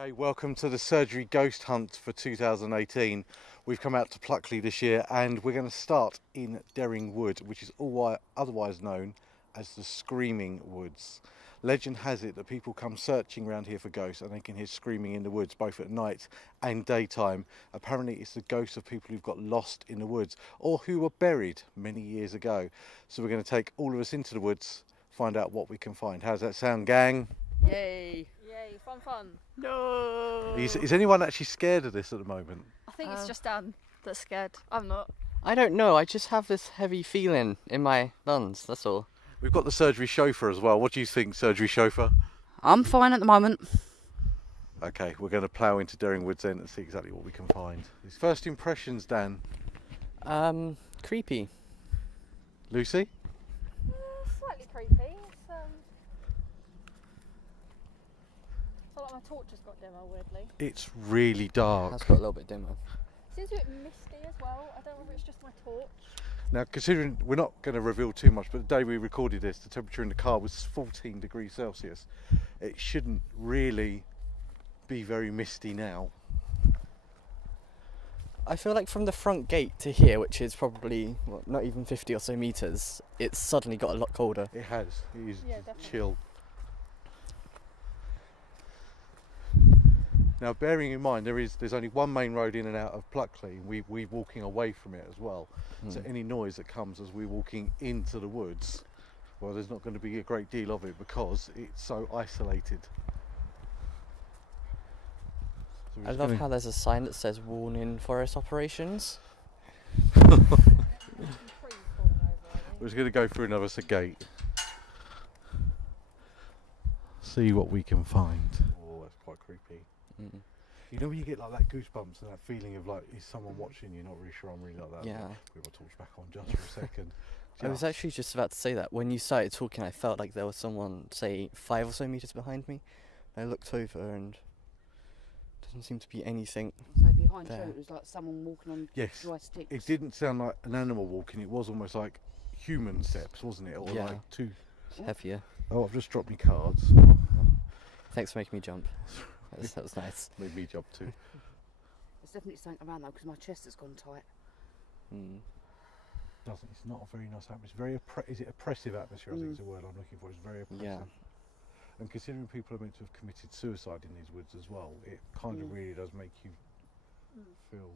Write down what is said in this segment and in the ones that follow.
Okay, welcome to the surgery ghost hunt for 2018. We've come out to Pluckley this year and we're going to start in Derring Wood, which is otherwise known as the Screaming Woods. Legend has it that people come searching around here for ghosts and they can hear screaming in the woods both at night and daytime. Apparently it's the ghosts of people who've got lost in the woods or who were buried many years ago. So we're going to take all of us into the woods, find out what we can find. How's that sound, gang? Yay! Yay, fun. No! Is anyone actually scared of this at the moment? I think it's just Dan that's scared. I'm not. I don't know, I just have this heavy feeling in my lungs, that's all. We've got the surgery chauffeur as well. What do you think, surgery chauffeur? I'm fine at the moment. Okay, we're going to plough into Derring Woods then and see exactly what we can find. His first impressions, Dan? Creepy. Lucy? Slightly creepy. It's, I feel like my torch has got dimmer, weirdly. It's really dark. That's got a little bit dimmer. Seems a bit misty as well. I don't know if it's just my torch. Now, considering we're not going to reveal too much, but the day we recorded this, the temperature in the car was 14 degrees Celsius. It shouldn't really be very misty now. I feel like from the front gate to here, which is probably, well, not even 50 or so metres, it's suddenly got a lot colder. It has. It is Definitely. chill. Now, bearing in mind, there's only one main road in and out of Pluckley. We're walking away from it as well. So any noise that comes as we're walking into the woods, well, there's not going to be a great deal of it because it's so isolated. So I love how there's a sign that says warning forest operations. we're just going to go through another gate. See what we can find. Oh, that's quite creepy. You know when you get like that goosebumps and that feeling of like, is someone watching you? Not really sure I'm really like that. Yeah. Put my torch back on just for a second. I was actually just about to say that. When you started talking, I felt like there was someone, say, 5 or so metres behind me. I looked over and doesn't seem to be anything. So behind there. you, it was like someone walking on Yes. dry sticks. It didn't sound like an animal walking. It was almost like human steps, wasn't it? Or Yeah. like two. It's heavier. Oh, I've just dropped my cards. Thanks for making me jump. That was nice. Made me jump too. There's definitely something around though, because my chest has gone tight. It's not a very nice atmosphere. Is it oppressive atmosphere? I think it's the word I'm looking for. It's very oppressive. Yeah. And considering people are meant to have committed suicide in these woods as well, it kind of really does make you feel.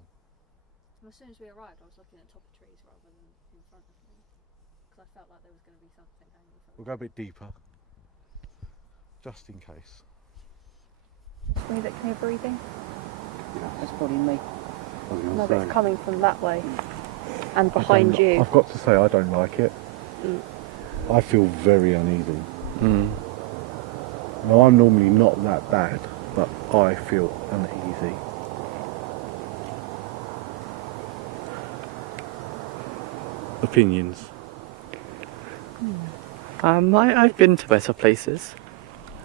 As soon as we arrived, I was looking at top of trees rather than in front of me, because I felt like there was going to be something hanging from. We'll go a bit deeper, just in case. Just me that can hear breathing. That's probably me. No, but it's coming from that way and behind you. I've got to say, I don't like it. I feel very uneasy. Now, I'm normally not that bad, but I feel uneasy. Opinions? I've been to better places.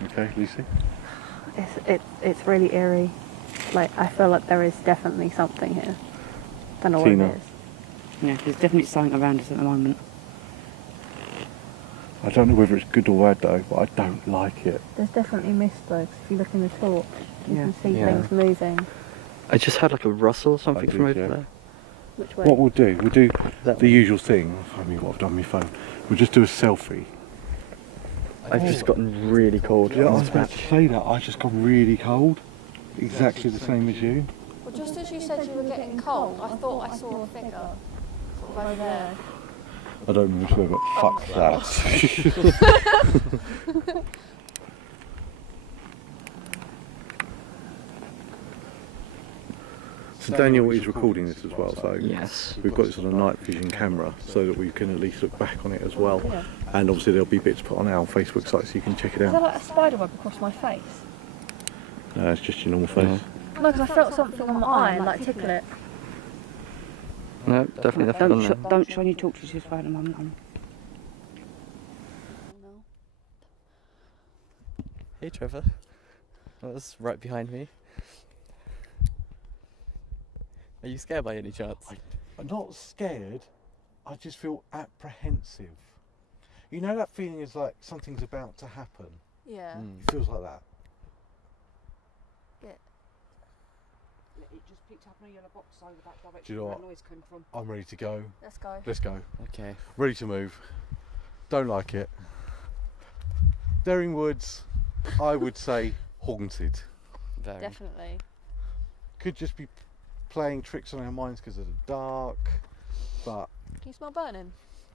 Okay, Lucy? It's really eerie. Like, I feel like there is definitely something here. Don't know Tina. what it is. Yeah, there's definitely something around us at the moment. I don't know whether it's good or bad though, but I don't like it. There's definitely mist though, 'cause if you look in the torch, you can see things moving. I just had like a rustle or something from over yeah. there. Which way? What we'll do That the usual thing. I mean, what I've done on my phone. We'll just do a selfie. I've just gotten really cold. Yeah, I was about to say that. I just got really cold. Exactly the same as you. Well, just as you said you were getting cold, I thought I saw a figure sort of over there. I don't remember which way, but fuck that. So Daniel is recording this as well, so Yes. we've got this on a night vision camera so that we can at least look back on it as well. And obviously there'll be bits put on our Facebook site so you can check it Is there out. like a spider web across my face? No, it's just your normal face. No, because I felt something on my eye and like tickle it. No, definitely nothing on there. Don't shine your torches this way at the moment. Hey Trevor. That was right behind me. Are you scared by any chance? I'm not scared, I just feel apprehensive. You know that feeling is like something's about to happen? Yeah. It feels like that. Get. It just picked up in a yellow box over that direction Do you know where what? the noise came from. I'm ready to go. Let's go. Let's go. Okay. Ready to move. Don't like it. Dering Woods, I would say haunted. Very. Definitely. Could just be playing tricks on our minds because of the dark, but Can you smell burning?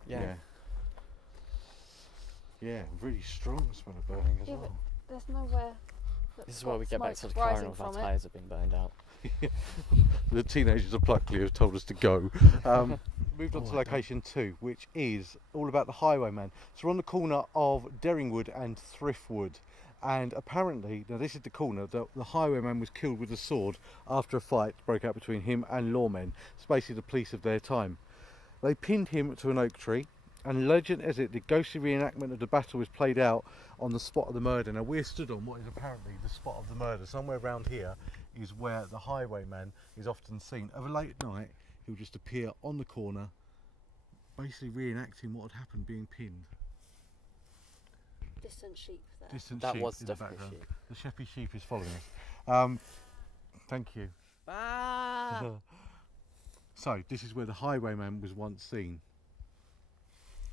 Yeah. yeah, really strong smell of burning as Yeah, well. There's nowhere. that This is where we get back to the smoke's car and rising all of our from it. tyres have been burned out. The teenagers of Pluckley have told us to go. Moved on to location 2, which is all about the highwayman. So we're on the corner of Deringwood and Thriftwood, and apparently, now this is the corner, the highwayman was killed with a sword after a fight broke out between him and lawmen. It's basically the police of their time. They pinned him to an oak tree, and legend has it the ghostly reenactment of the battle was played out on the spot of the murder. Now we're stood on what is apparently the spot of the murder. Somewhere around here is where the highwayman is often seen. Of a late night, he'll just appear on the corner, basically reenacting what had happened, being pinned. Distant sheep there. Distant That sheep was in the definitely background. sheep. The Sheppey sheep is following us. Thank you. Ah! So this is where the highwayman was once seen.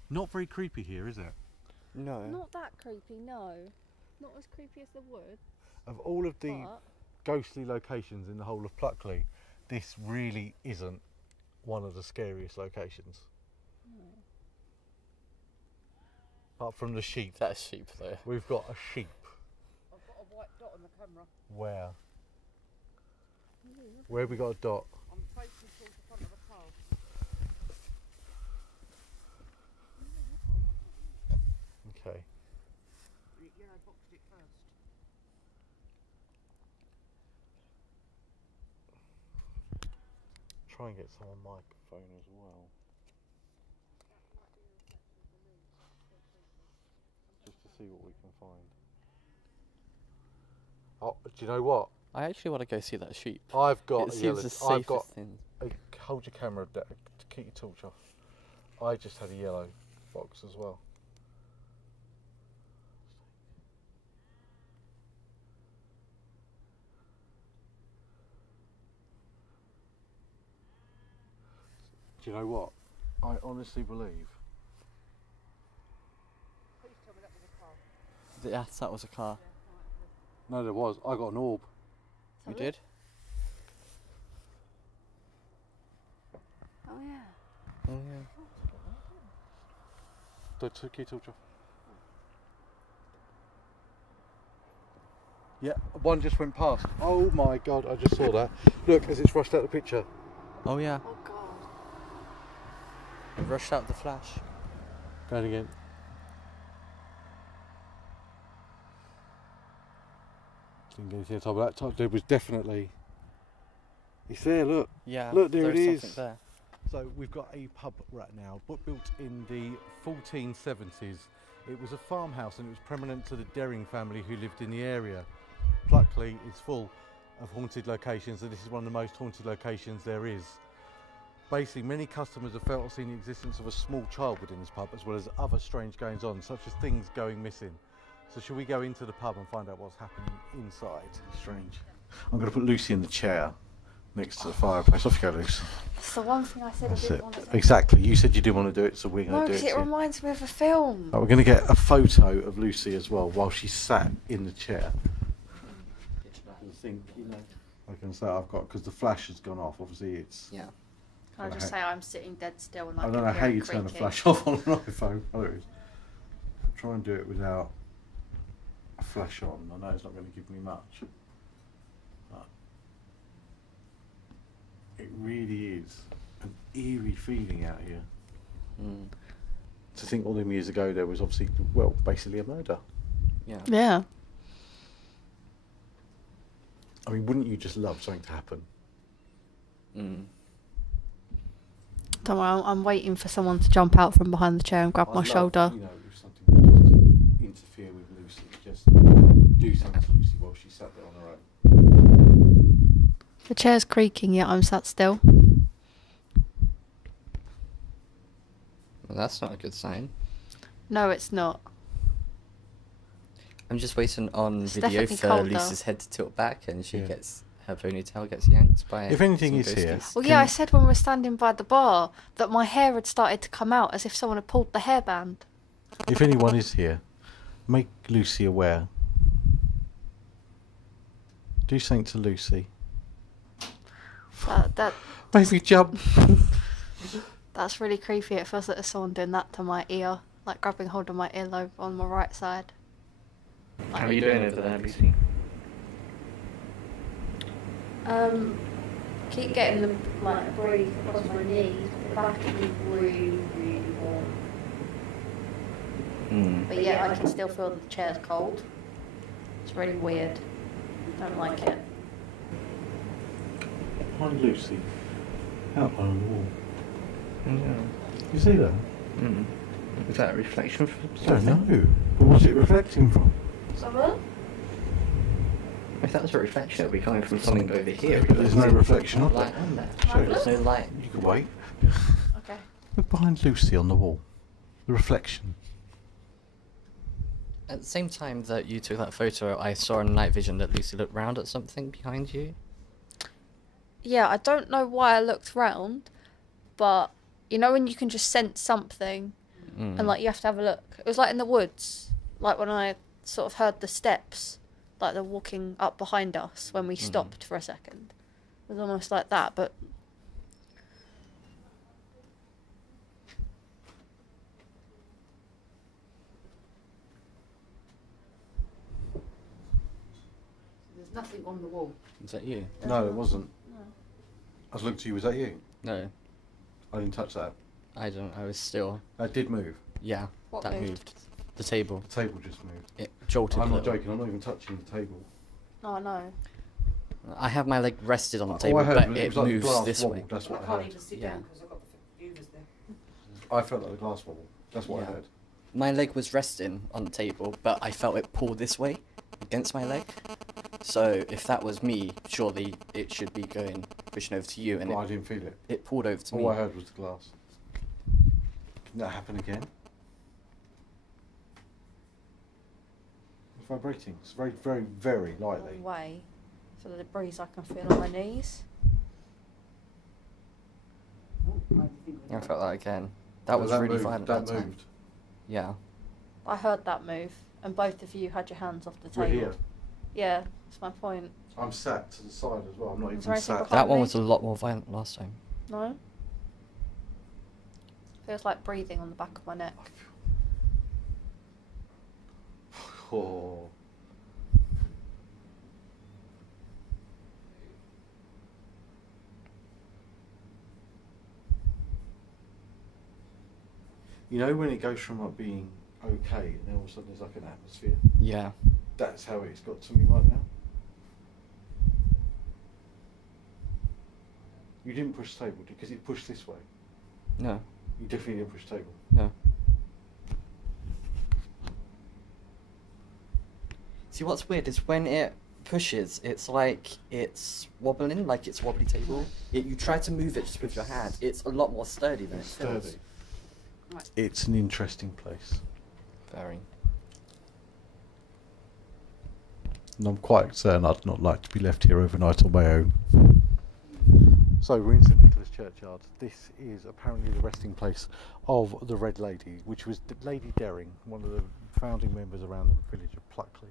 Not very creepy here, is it? No. Not that creepy, no. Not as creepy as the wood. Of all of the But ghostly locations in the whole of Pluckley, this really isn't one of the scariest locations. Apart from the sheep. That sheep though. We've got a sheep. I've got a white dot on the camera. Where? Where have we got a dot? I'm facing towards the front of the car. Okay. Yeah, I boxed it first. Try and get some on microphone as well. Just to see what we can find. Oh, do you know what? I actually want to go see that sheep. I've got It a seems yellow. the I've safest got. thing. Hold your camera to keep your torch off. I just had a yellow box as well. Do you know what? I honestly believe. Please tell me that was a car. Yes, that was a car. No, there was. I got an orb. You did? Oh yeah. Oh yeah. Don't keep your torch off. Yeah, one just went past. Oh my god, I just saw that. Look, as it's rushed out the picture. Oh yeah. Oh god. It rushed out the flash. Going again. Didn't get anything on top of that. Top dude was definitely. It's there, look. Yeah. Look, there there's it is. something there. So we've got a pub right now, but built in the 1470s. It was a farmhouse and it was permanent to the Dering family who lived in the area. Pluckley is full of haunted locations, and this is one of the most haunted locations there is. Basically, many customers have felt or seen the existence of a small child within this pub, as well as other strange goings on, such as things going missing. So should we go into the pub and find out what's happening inside? Strange. I'm going to put Lucy in the chair next to the fireplace. Off you go, Lucy. That's the one thing I said That's I didn't it. want to do. Exactly. You said you didn't want to do it, so we're No, going to do because it. it reminds me of a film. We're going to get a photo of Lucy as well while she's sat in the chair. I think, you know, I can say I've got, because the flash has gone off. Obviously, it's. Yeah. Can I just say I'm sitting dead still and I don't know how you turn the flash off on an iPhone. Oh, there it is. Try and do it without a flash on. I know it's not going to give me much, but it really is an eerie feeling out here. Mm. To think all them years ago there was obviously, well, basically a murder. Yeah. Yeah. I mean, wouldn't you just love something to happen? Mm. Don't worry, I'm waiting for someone to jump out from behind the chair and grab I'd my love, shoulder. You know, if something was just to interfere with Lucy, just do something to Lucy while she sat there on her own. The chair's creaking, yet I'm sat still. Well, that's not a good sign. No, it's not. I'm just waiting on It's video definitely for colder. Lucy's head to tilt back, and she Yeah. gets her ponytail gets yanked by. If anything some is here- ghosties. Well, Can- yeah, I said when we were standing by the bar that my hair had started to come out as if someone had pulled the hairband. If anyone is here, make Lucy aware. Do something to Lucy. That Baby jump. That's really creepy. It feels like there's someone doing that to my ear, like grabbing hold of my earlobe on my right side. How are you doing over there, Lucy? Keep getting the breeze across my knees. The back is really, really warm. But yeah, I can still feel that the chair's cold. It's really weird. Don't like it. Behind Lucy. Out on the wall. Yeah. You see that? Is that a reflection from I don't know. But what's it reflecting from? Someone? If that was a reflection, it would be coming from something over here. There's no reflection of light that. on there. Sure. There's no light. You can wait. Okay. Look behind Lucy on the wall. The reflection. At the same time that you took that photo, I saw in night vision that Lucy looked round at something behind you. Yeah, I don't know why I looked round, but you know when you can just sense something and like you have to have a look. It was like in the woods, like when I sort of heard the steps, like they're walking up behind us when we stopped for a second. It was almost like that, but There's nothing on the wall. Is that you? No, it wasn't. I was looking to you. Was that you? No, I didn't touch that. I don't. I was still. That did move. Yeah, What that moved? moved. The table. The table just moved. It jolted. I'm a not little. joking. I'm not even touching the table. no, no. I have my leg rested on the All table, I heard but was it was like the moves glass this wobbled. way. That's I what I can't heard. even sit Yeah. down because I've got the viewers there. I felt like the glass wobble. That's what I Yeah. heard. My leg was resting on the table, but I felt it pull this way against my leg. So if that was me, surely it should be pushing over to you, and But I didn't feel it. it pulled over to All me. I heard was the glass. Can that happen again? It's vibrating. It's very, very, very lightly. Way for the breeze I can feel on my knees. Oh, I didn't think of I that. felt that again. That was really moved. violent That that time. moved. Yeah. I heard that move, and both of you had your hands off the We're table. here. Yeah, that's my point. I'm sat to the side as well. I'm not Is even there anything sat. behind That one me? was a lot more violent last time. No? Feels like breathing on the back of my neck. Oh. You know when it goes from like being okay and then all of a sudden there's like an atmosphere? Yeah. That's how it's got to me right now. You didn't push the table because it pushed this way. No. You definitely didn't push the table. No. See, what's weird is when it pushes, it's like it's wobbling, like it's a wobbly table. You try to move it just with your hand. It's a lot more sturdy than it It's feels. sturdy. Right. It's an interesting place. Very. And I'm quite concerned I'd not like to be left here overnight on my own. So we're in St Nicholas Churchyard. This is apparently the resting place of the Red Lady, which was Lady Daring, one of the founding members around the village of Pluckley.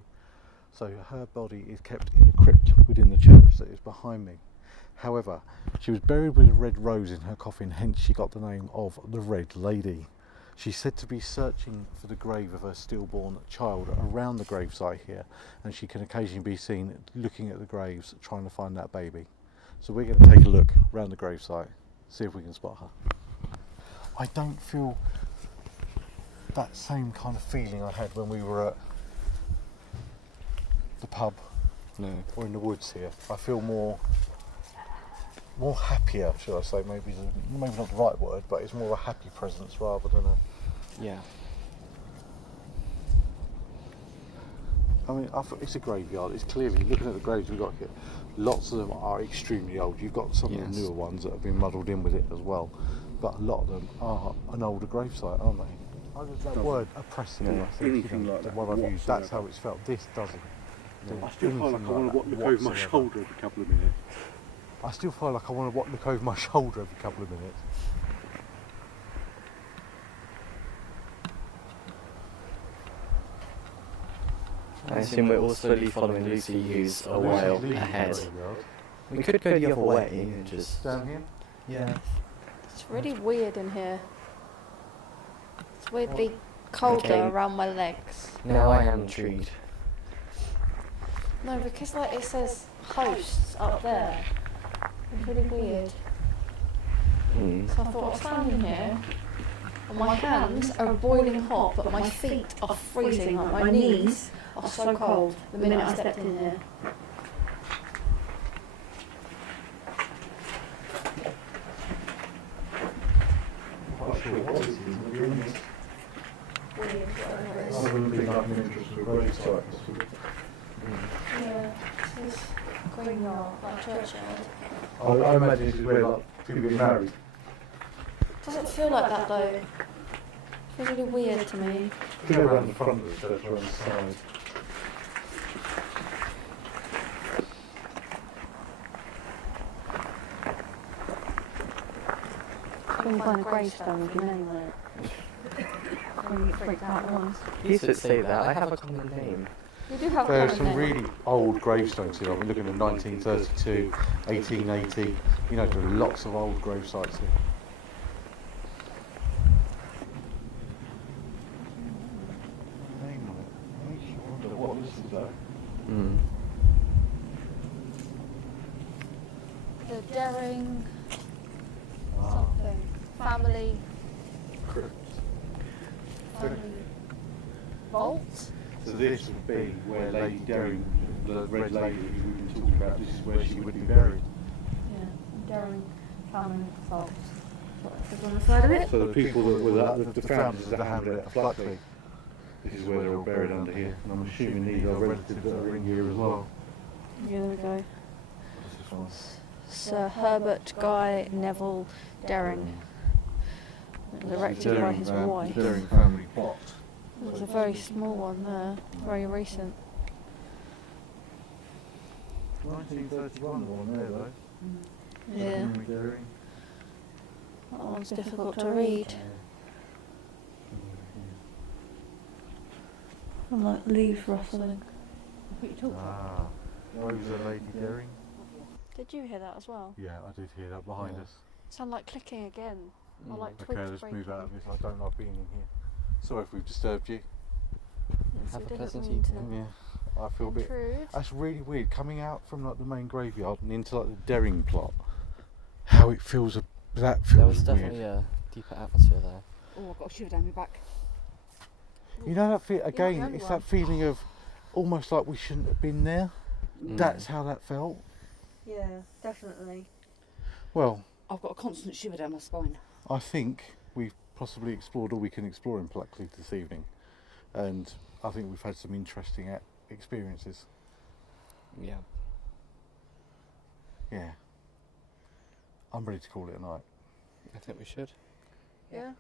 So her body is kept in the crypt within the church that is behind me. However, she was buried with a red rose in her coffin, hence she got the name of the Red Lady. She's said to be searching for the grave of her stillborn child around the gravesite here, and she can occasionally be seen looking at the graves trying to find that baby. So we're going to take a look around the gravesite, see if we can spot her. I don't feel that same kind of feeling I had when we were at the pub No. or in the woods here. I feel more happier, should I say? Maybe not the right word, but it's more of a happy presence rather than a. Yeah. I mean, it's a graveyard. It's clearly, looking at the graves we've got here, lots of them are extremely old. You've got some of Yes. the newer ones that have been muddled in with it as well, but a lot of them are an older gravesite, aren't they? That word oppressive, I think, anything like the that one I've used, that's how whatsoever. it's felt. This doesn't. do I still feel like anything I want to that look over my whatsoever. shoulder every couple of minutes. I still feel like I want to look over my shoulder every couple of minutes. I assume we're all slowly following Lucy, who's a while ahead. We could go the other way and just... Down here? Yeah. It's really weird in here. It's weirdly colder Okay. around my legs. Now I am intrigued. No, because like it says hosts up there. It's really weird. So I thought I'll stand in here. And my hands are boiling hot, but my feet are freezing. Like my knees are so cold the minute I stepped in here. Yeah, this is graveyard, like churchyard. I imagine this is where like, people get married. Doesn't feel like that though. It feels really weird to me. Go around the front of the church, around the side. When you find a gravestone with your name on it. When you get freaked out once. You should say that. I have a common name. We do have There are a some name. really old gravestones here. I've been looking at 1932, 1880. You know, there are lots of old grave sites here. What this is though. The Daring something. Family vault? So this would be where Lady Daring, the Red Lady who we've been talking about, this is where she would be buried. Yeah, Daring family vault. Is on the side of it? So the people that were the founders of the hamlet of Pluckley, this is where they're all buried under here. And I'm assuming these are relatives that are in here as well. Yeah, there we go. What's this one? Sir Herbert Guy Neville Daring. It was erected by his wife. Daring family plot. There's a very small one there, very recent. 1931 the one there though. Yeah, Henry Daring. that one's difficult to read. And like leaves rustling. Ah, Rosa Lady Daring. Did you hear that as well? Yeah, I did hear that behind us. Sound like clicking again. Or like Okay, twigs let's breaking. move out of this. I don't like being in here. Sorry if we've disturbed you. Yes, Have we a didn't pleasant mean to evening. Yeah, I feel a bit. intrude. That's really weird. Coming out from like the main graveyard and into like the Daring plot. How it feels. That feels There was weird. definitely a deeper atmosphere there. Oh, I've got a shiver down my back. You know that the again. only It's one. that feeling of almost like we shouldn't have been there. Mm. That's how that felt. Yeah, definitely. Well, I've got a constant shiver down my spine. I think we've possibly explored all we can explore in Pluckley this evening, and I think we've had some interesting experiences. Yeah. Yeah. I'm ready to call it a night. I think we should. Yeah.